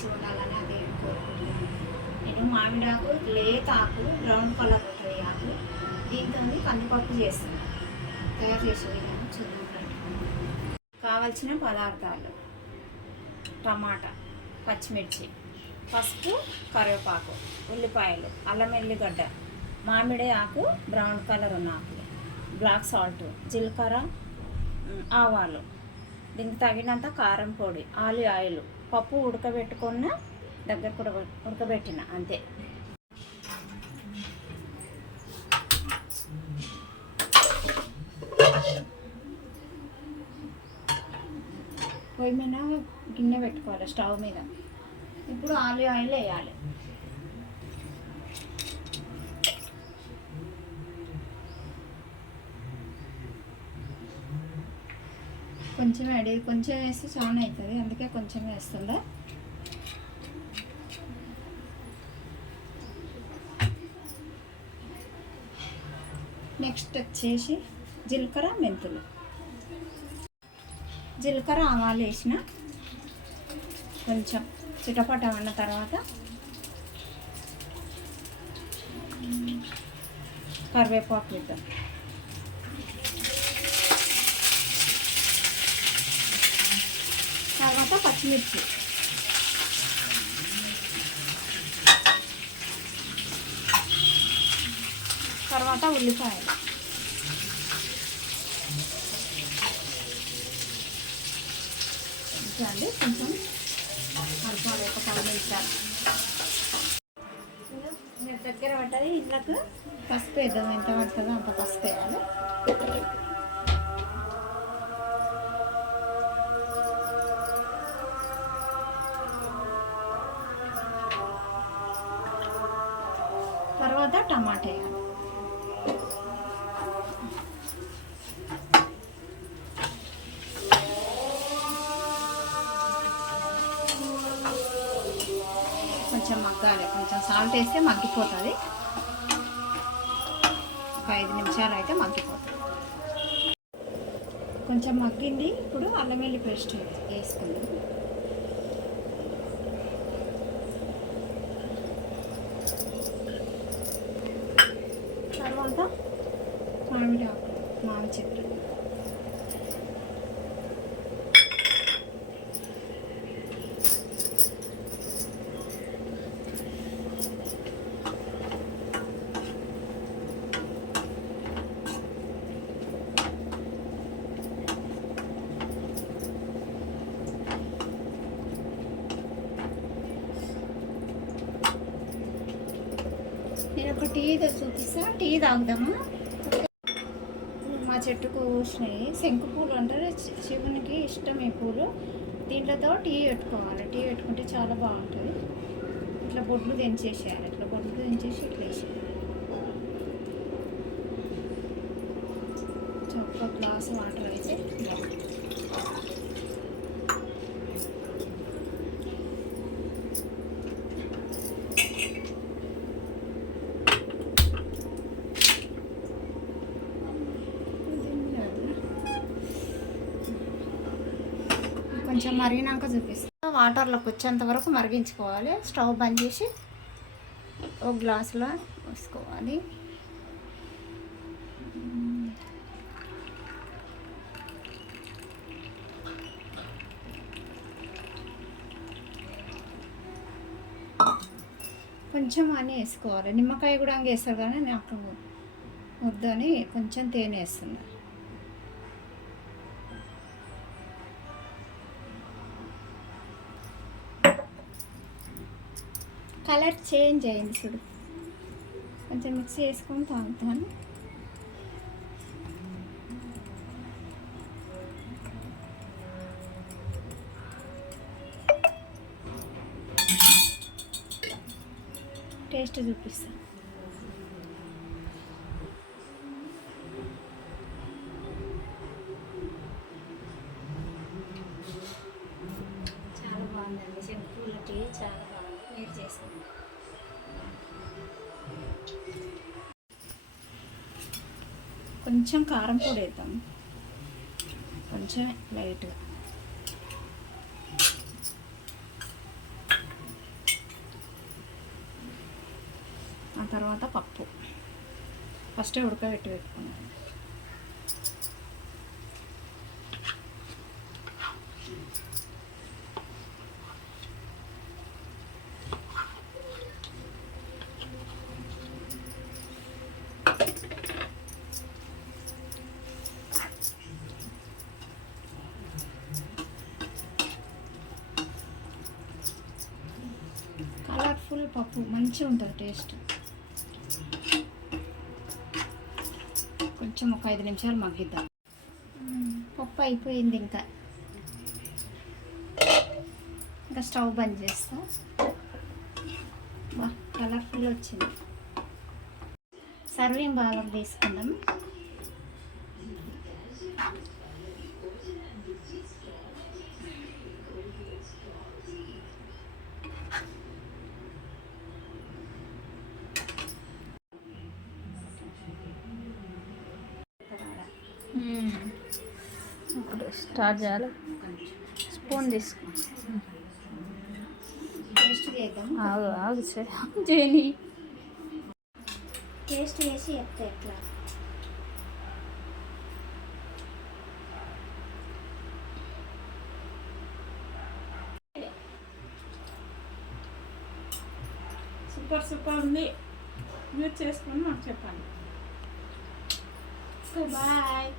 మంచిగా ఉండాలని అదే కోరుకుంటున్నాను. నేను మామిడాకు లేత ఆకు బ్రౌన్ కలర్ ఉంటుంది ఆకు, దీంతో కందిపప్పు చేస్తున్నాను. తయారు చేసే విధానం చూద్దాం. కావలసిన పదార్థాలు: టమాటా, పచ్చిమిర్చి, పసుపు, కరివేపాకు, ఉల్లిపాయలు, అల్లం ఎల్లిగడ్డ, మామిడి ఆకు బ్రౌన్ కలర్ ఉన్న ఆకులు, బ్లాక్ సాల్ట్, జీలకర్ర, ఆవాలు, దీనికి తగినంత కారం పొడి, ఆయిల్, పప్పు ఉడకబెట్టుకున్న దగ్గర కూడా ఉడకబెట్టిన అంతే. పొయ్యి మీద గిన్నె పెట్టుకోవాలి స్టవ్ మీద. ఇప్పుడు ఆయిల్ వేయాలి. కొంచెం కొంచెం వేస్తే చాలా అవుతుంది, అందుకే కొంచెం వేస్తుందా. నెక్స్ట్ వచ్చేసి జీలకర్ర, మెంతులు. జీలకర్ర ఆవాలు వేసిన కొంచెం చిటపట అన్న తర్వాత కరివేపాకు వేద్దాం. తర్వాత పచ్చిమిర్చి, తర్వాత ఉల్లిపాయలు, అండి కొంచెం కలపాలి ఒక 10 నిమిషాలు. మీరు దగ్గర పట్టది ఇంట్లోకి పసుపు వేద్దాం. ఎంత పడుతుందో అంత పసుపు వేయాలి. తర్వాత టమాటా వేయాలి. కొంచెం మగ్గాలి, కొంచెం సాల్ట్ వేస్తే మగ్గిపోతుంది. ఒక 5 నిమిషాలు అయితే మగ్గిపోతుంది. కొంచెం మగ్గింది. ఇప్పుడు అల్లం వెల్లుల్లి పేస్ట్ వేసుకుందాం. తర్వాత మామిడి ఆకు, మామిడి చెట్టు, నేను ఒక టీ చూపిస్తా, టీ తాగుదామా. మా చెట్టుకు పూసినాయి శంకు పూలు అంటారు, శివునికి ఇష్టం ఈ పూలు. దీంట్లతో టీ పెట్టుకోవాలి. టీ పెట్టుకుంటే చాలా బాగుంటుంది. ఇట్లా బొడ్లు దించేసేయాలి. ఇట్లా బొడ్లు దించేసి ఇట్లా వేసేయాలి. ఒక గ్లాసు వాటర్ అయితే కొంచెం మరిగినాక చూపిస్తాను. వాటర్లోకి వచ్చేంత వరకు మరిగించుకోవాలి. స్టవ్ బంద్ చేసి ఒక గ్లాసులో వేసుకోవాలి. కొంచెం అని వేసుకోవాలి. నిమ్మకాయ కూడా అంగ వేస్తారు కానీ నాకు వద్దని కొంచెం తేనె వేస్తున్నా. కలర్ చేంజ్ అయింది చూడు. కొంచెం మిక్స్ చేసుకొని తాగుతాను. టేస్ట్ చూపిస్తాను. చాలా బాగుందండి. శంకుల టీ చాలా బాగుంది. మీరు చేసుకోండి. కొంచెం కారం పొడి వేద్దాం, కొంచెం లైట్గా. తర్వాత పప్పు ఫస్ట్ ఉడకబెట్టి పెట్టుకున్నాను. కలర్ఫుల్ పప్పు మంచిగా ఉంటుంది టేస్ట్. కొంచెం ఒక 5 నిమిషాలు మగ్గిద్దాం. పప్పు అయిపోయింది. ఇంకా స్టవ్ బంద్ చేస్తా. కలర్ఫుల్ వచ్చింది. సర్వింగ్ బౌల్ తీసుకుందాం. ఇప్పుడు స్టార్ట్ చేయాలి. స్పూన్ తీసుకో. టేస్ట్ చేద్దాం. ఆగు చేయని. టేస్ట్ చేసి చెప్తే ఎట్లా. సూపర్ ఉంది. మీరు చేసుకొని మాకు చెప్పండి. బాయ్.